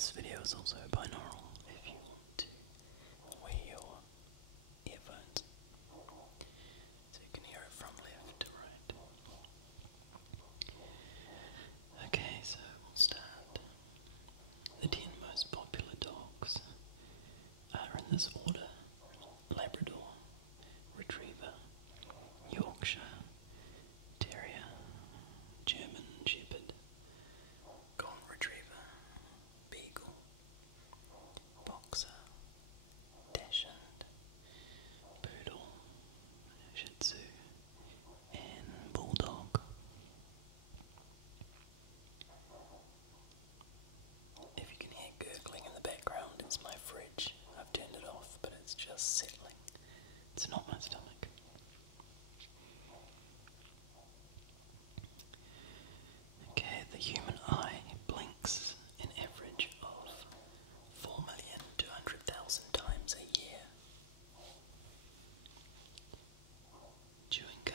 This video is also binaural if you want to wear your earphones so you can hear it from left to right. Okay, so we'll start. The 10 most popular dogs are in this order: Labrador, Retriever, Yorkshire, Terrier, German Shepherd, Golden Retriever, Beagle, Boxer, Dachshund, Poodle, Shih Tzu, and Bulldog. If you can hear gurgling in the background, it's my fridge. I've turned it off, but it's just settling. It's not my stomach. Okay, the human eye blinks an average of 4,200,000 times a year. Chewing gum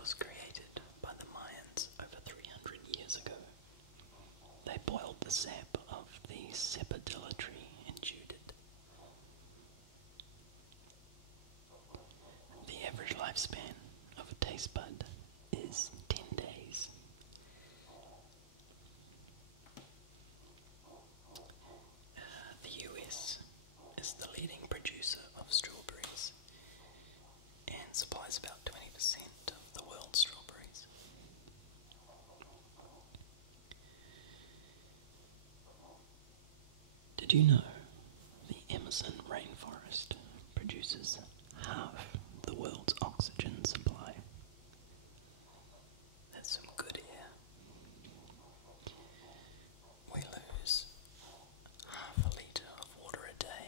was created by the Mayans over 300 years ago. They boiled the sap of the sapodilla tree and chewed it. The average lifespan of a taste bud is 10 days. The US is the leading producer of strawberries and supplies about 20% of the world's strawberries. Did you know the Amazon rainforest produces half the world's oxygen supply? That's some good air. We lose half a litre of water a day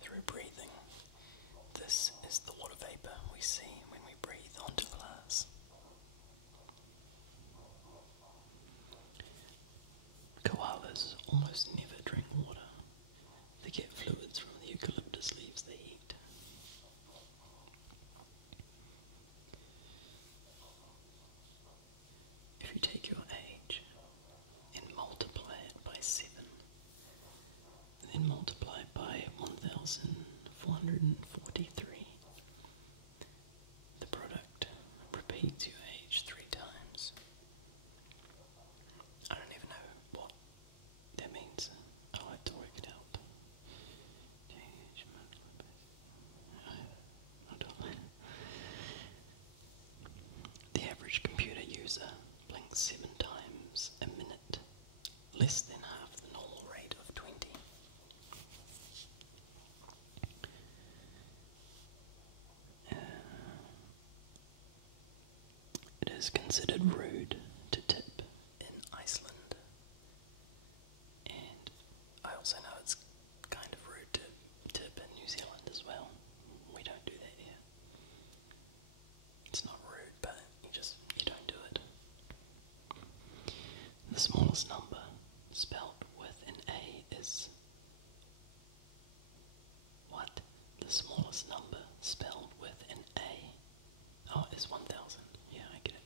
through breathing. This is the water vapour we see when we breathe onto flowers. Koalas almost never drink water. They get fluids from the eucalyptus leaves they eat. If you take your age and multiply it by 7, then multiply it by 1,443, the product repeats your age 3 times. I don't even know what that means. I'll have to work it out. The average computer user blinks 7 times a minute, less than half the normal rate of 20. It is considered rude to tip in Iceland, and I also know it's kind of rude to tip in New Zealand as well. We don't do that here. It's not rude, but you don't do it. The smallest number spelled with an A is what? The smallest number spelled with an A. Oh, is 1,000. Yeah, I get it.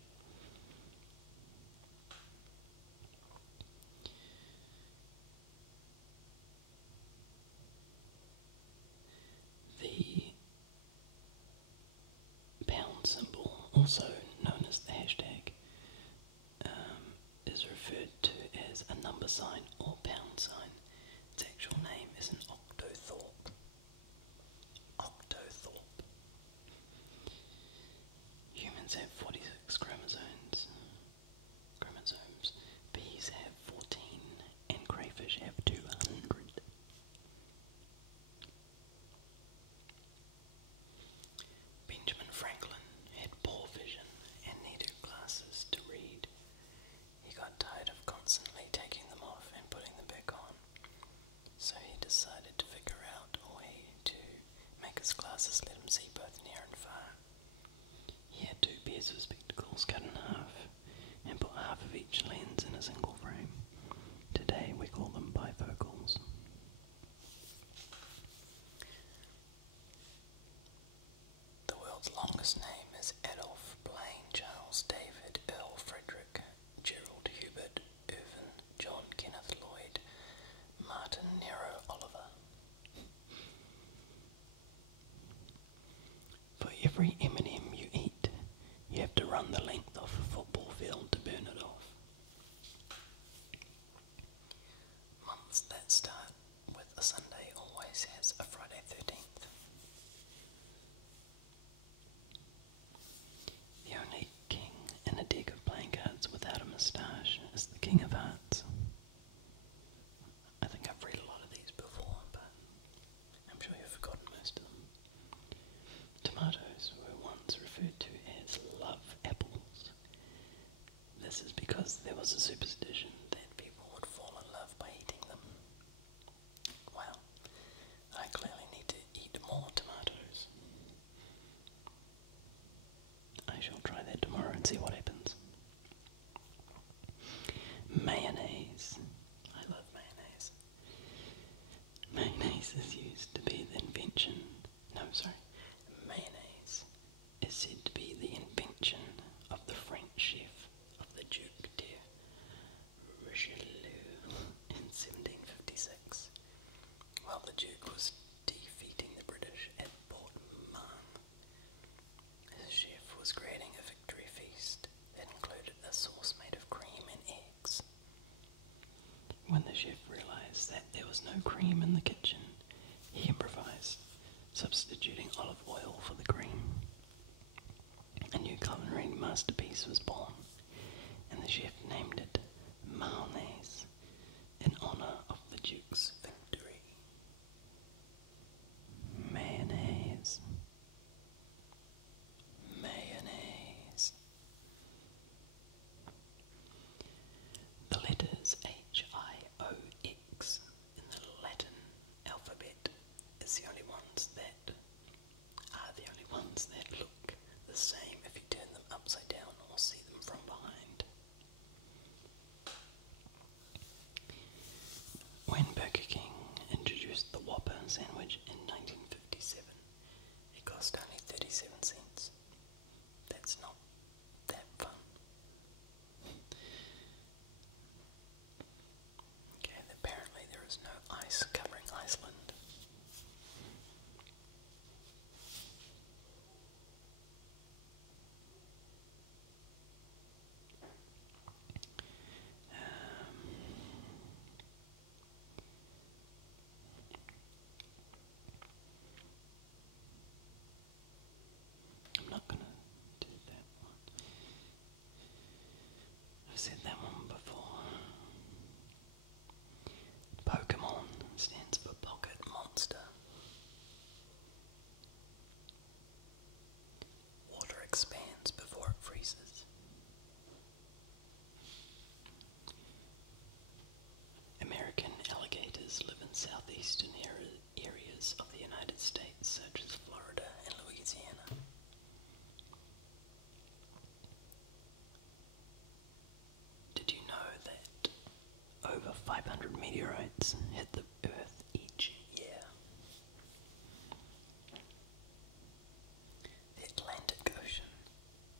The pound symbol, also known as the hashtag, is referred to as a number sign or pound sign. Its actual name is an octothorpe. Octothorpe. Humans have 46 chromosomes. Bees have 14, and crayfish have 200. Benjamin Franklin had poor vision and needed glasses to read. He got tired of constantly taking them off and putting them back on, so he decided to figure out a way to make his glasses let him see both near and far. He had 2 pairs of spectacles cut in half and put half of each lens in a single frame. Today we call them bifocals. The world's longest name is Adolf Blaine Charles David Earl Frederick Gerald Hubert Irvin John Kenneth Lloyd was a superstition that people would fall in love by eating them. Well, I clearly need to eat more tomatoes. I shall try that tomorrow and see what happens. Mayonnaise. I love mayonnaise. Mayonnaise is used to be the invention. No, sorry. Mayonnaise is said to be the invention of the French chef of the Duc de Richelieu in 1756. While the Duke was defeating the British at Port Mahon, his chef was creating a victory feast that included a sauce made of cream and eggs. When the chef realised that there was no cream in the kitchen, he improvised, substituting olive oil for the cream. A new culinary masterpiece was born, and the chef named it mayonnaise in honour of the Duke's victory. Mayonnaise. Mayonnaise. The letters H-I-O-X in the Latin alphabet is the only ones that look the same if you turn them upside down or see them from behind. When Burger King introduced the Whopper sandwich in 1957, it cost only 37 cents. That's not that fun. Okay, apparently there is no ice covering Iceland. I'm not gonna do that one. I've said that one before. Pokemon stands for Pocket Monster. Water expands before it freezes. American alligators live in southeastern areas of the United States, such as Florida and Louisiana. Did you know that over 500 meteorites hit the Earth each year? The Atlantic Ocean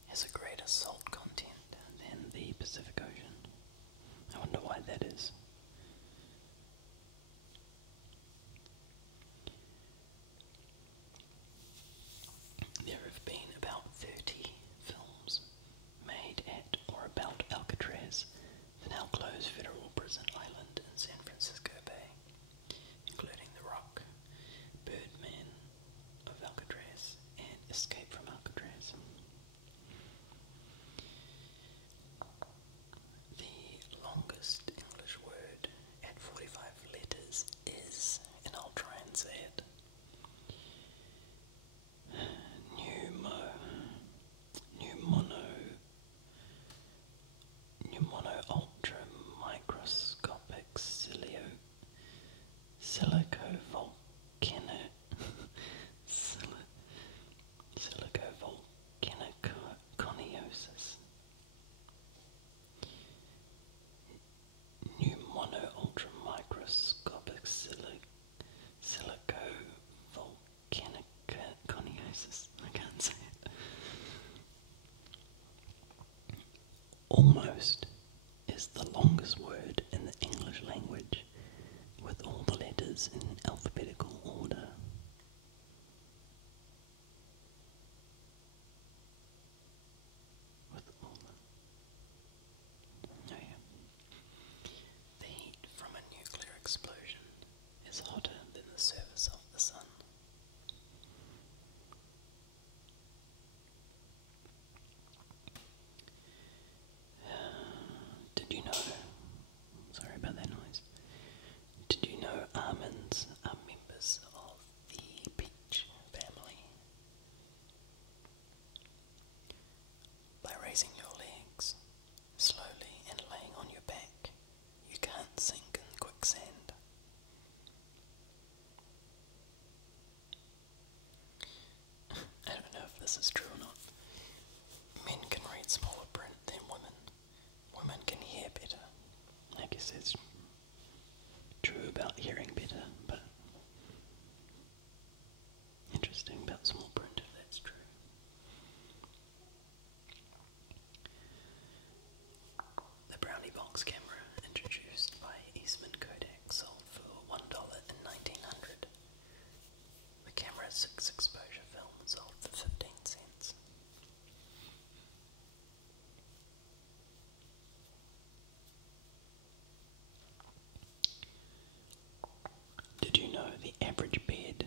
has a greater salt content than the Pacific Ocean. I wonder why that is. There have been about 30 films made at or about Alcatraz, the now closed federal prison island in San Francisco Bay, including The Rock, Birdman of Alcatraz, and Escape from Alcatraz. The longest English word at 45 letters is, and I'll try and say it, pneumono ultra microscopic silicovolcanoconiosis. Pneumono ultra microscopic silicovolcanoconiosis. I can't say it. Almost is the longest word in the English language, with all the letters in alphabetical order. The heat from a nuclear explosion is hotter than the surface of the sun. Did you know? Sorry about that noise. Did you know almonds are members Small print if that's true. The Brownie box camera, introduced by Eastman Kodak, sold for $1 in 1900. The camera's 6 exposure film sold for 15 cents. Did you know the average bed,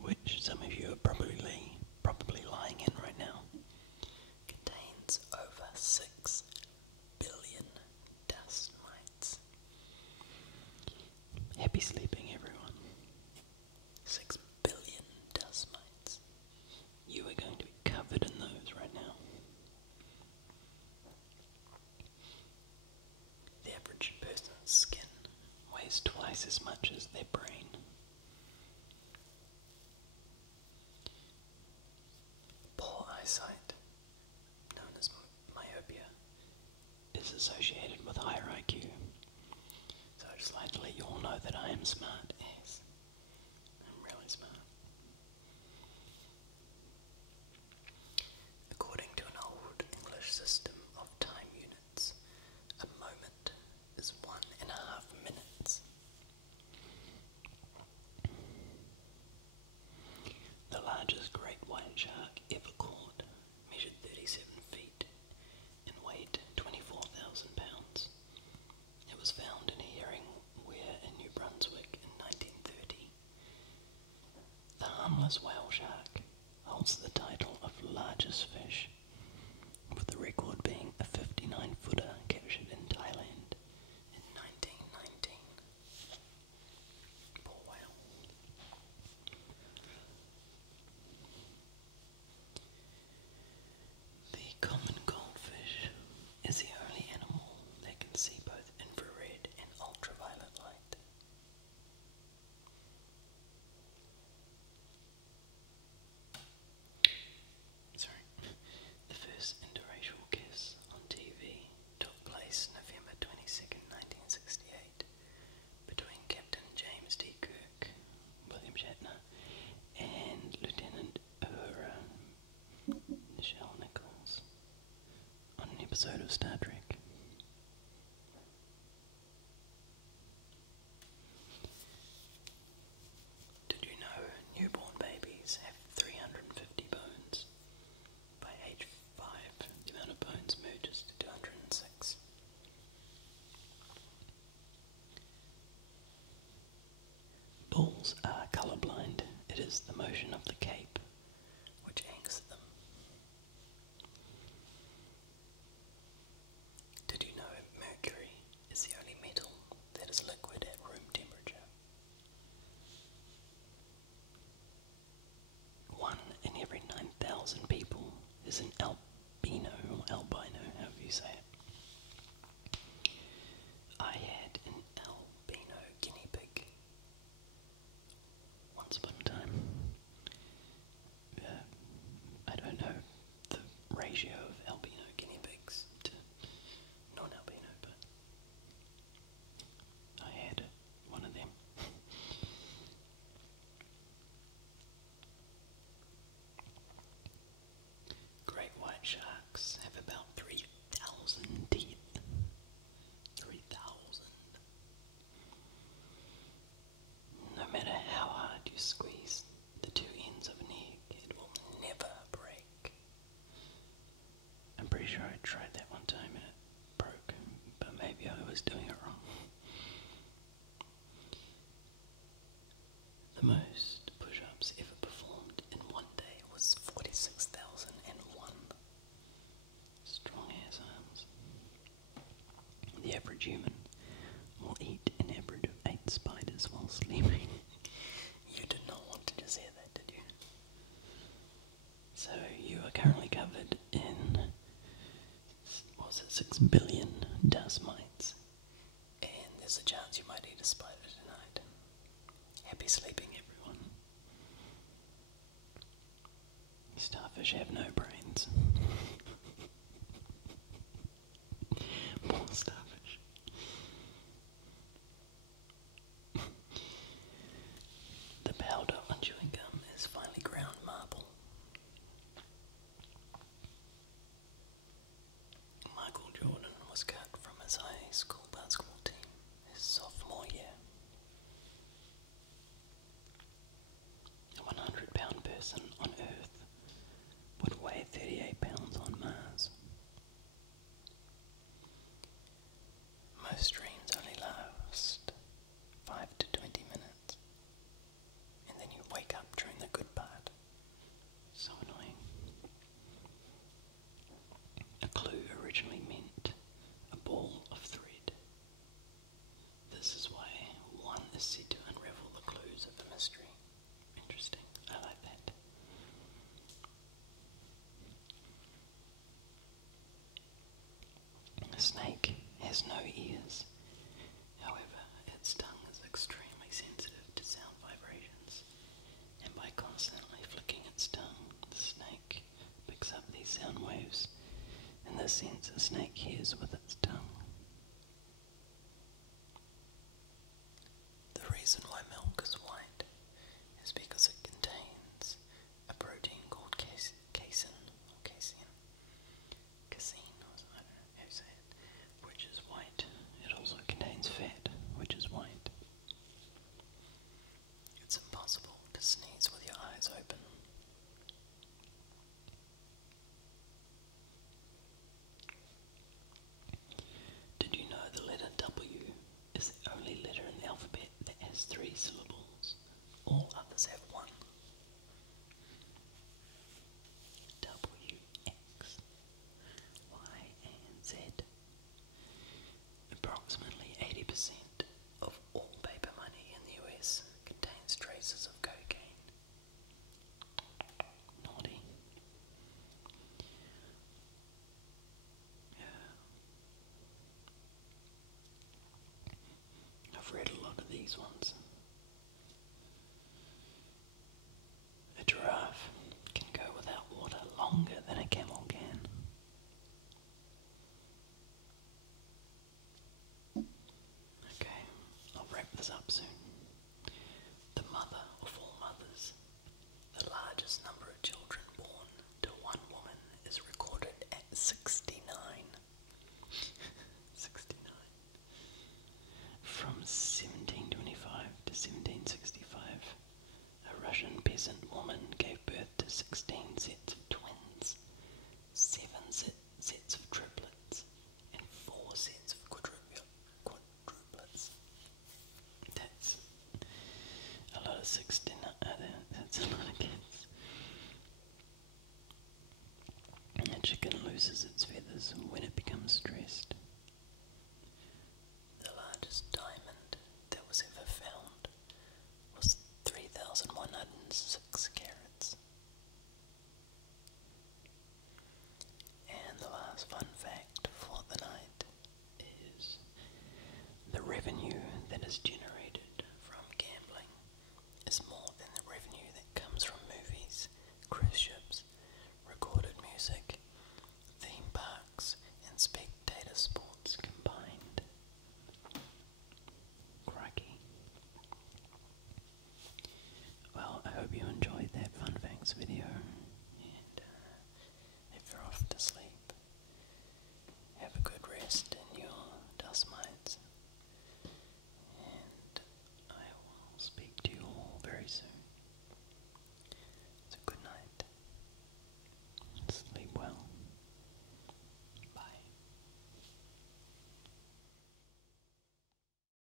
which some of you are probably lying in right now, contains over 6 billion dust mites? Happy sleeping, everyone. 6 billion dust mites. You are going to be covered in those right now. The average person's skin weighs twice as much as their brain. Poor eyesight, known as myopia, is associated with higher IQ. So I'd just like to let you all know that I am smart. Yes, I'm really smart. According to an old English system of time units, a moment is 1.5 minutes. The largest great white shark ever caught measured 37 feet and weighed 24,000 pounds. It was found in a herring weir in New Brunswick in 1930. The harmless whale shark holds the title of largest fish, with the record being a 59-footer captured in Thailand in 1919. Poor whale. The common goldfish is the only animal that can see both infrared and ultraviolet light. The first interracial kiss on TV took place November 22nd, 1968, between Captain James D. Kirk, William Shatner, and Lieutenant Uhura Nichelle Nichols on an episode of Star Trek. Did you know newborn babies have 350 bones? By age 5, the amount of bones merges to 206. Bulls are colorblind. It is the motion of the cape which angers them. Did you know mercury is the only metal that is liquid at room temperature? 1 in every 9,000 people is an albino, or albino, however you say it. I had an albino guinea pig once upon a time. I don't know the ratio of albino guinea pigs to non-albino, but I had one of them. Great white sharks have about 3,000 teeth. 3,000. No matter how hard you squeeze the two ends of an egg, it will never break. I'm pretty sure I tried that one time and it broke, but maybe I was doing it wrong. The most push-ups ever performed in one day was 46,001. Strong ass arms. The average human will eat an average of 8 spiders while sleeping. You did not want to just hear that, did you? So you are currently covered in, what was it, 6 billion dust mites. And there's a chance you might eat a spider tonight. Happy sleeping, everyone. Starfish have no brains. Poor starfish. The powder on chewing gum is finely ground marble. the sense a snake hears with its tongue. The reason why milk is white is because it contains a protein called casein, I don't know how you say it, which is white. It also contains fat, which is white. It's impossible to sneeze with your eyes open. Did you know the letter W is the only letter in the alphabet that has 3 syllables? All others have 1. W, X, Y, and Z. Approximately 80% of all paper money in the US contains traces of cocaine. Naughty. Yeah. I've read a lot of these ones.